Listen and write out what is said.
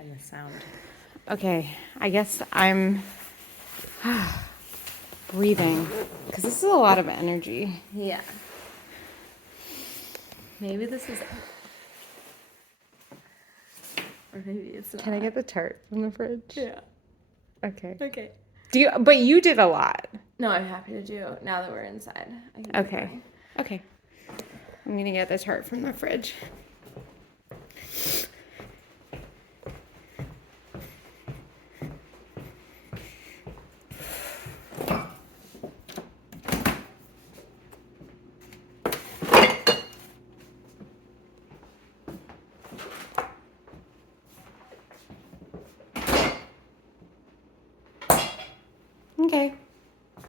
And the sound. Okay, I guess I'm breathing because this is a lot of energy. Yeah. Maybe this is. Or maybe it's not. Can I get the tart from the fridge? Yeah. Okay. Okay. But you did a lot. No, I'm happy to do now that we're inside. I can Okay. keep going. Okay. I'm gonna get the tart from the fridge. Okay.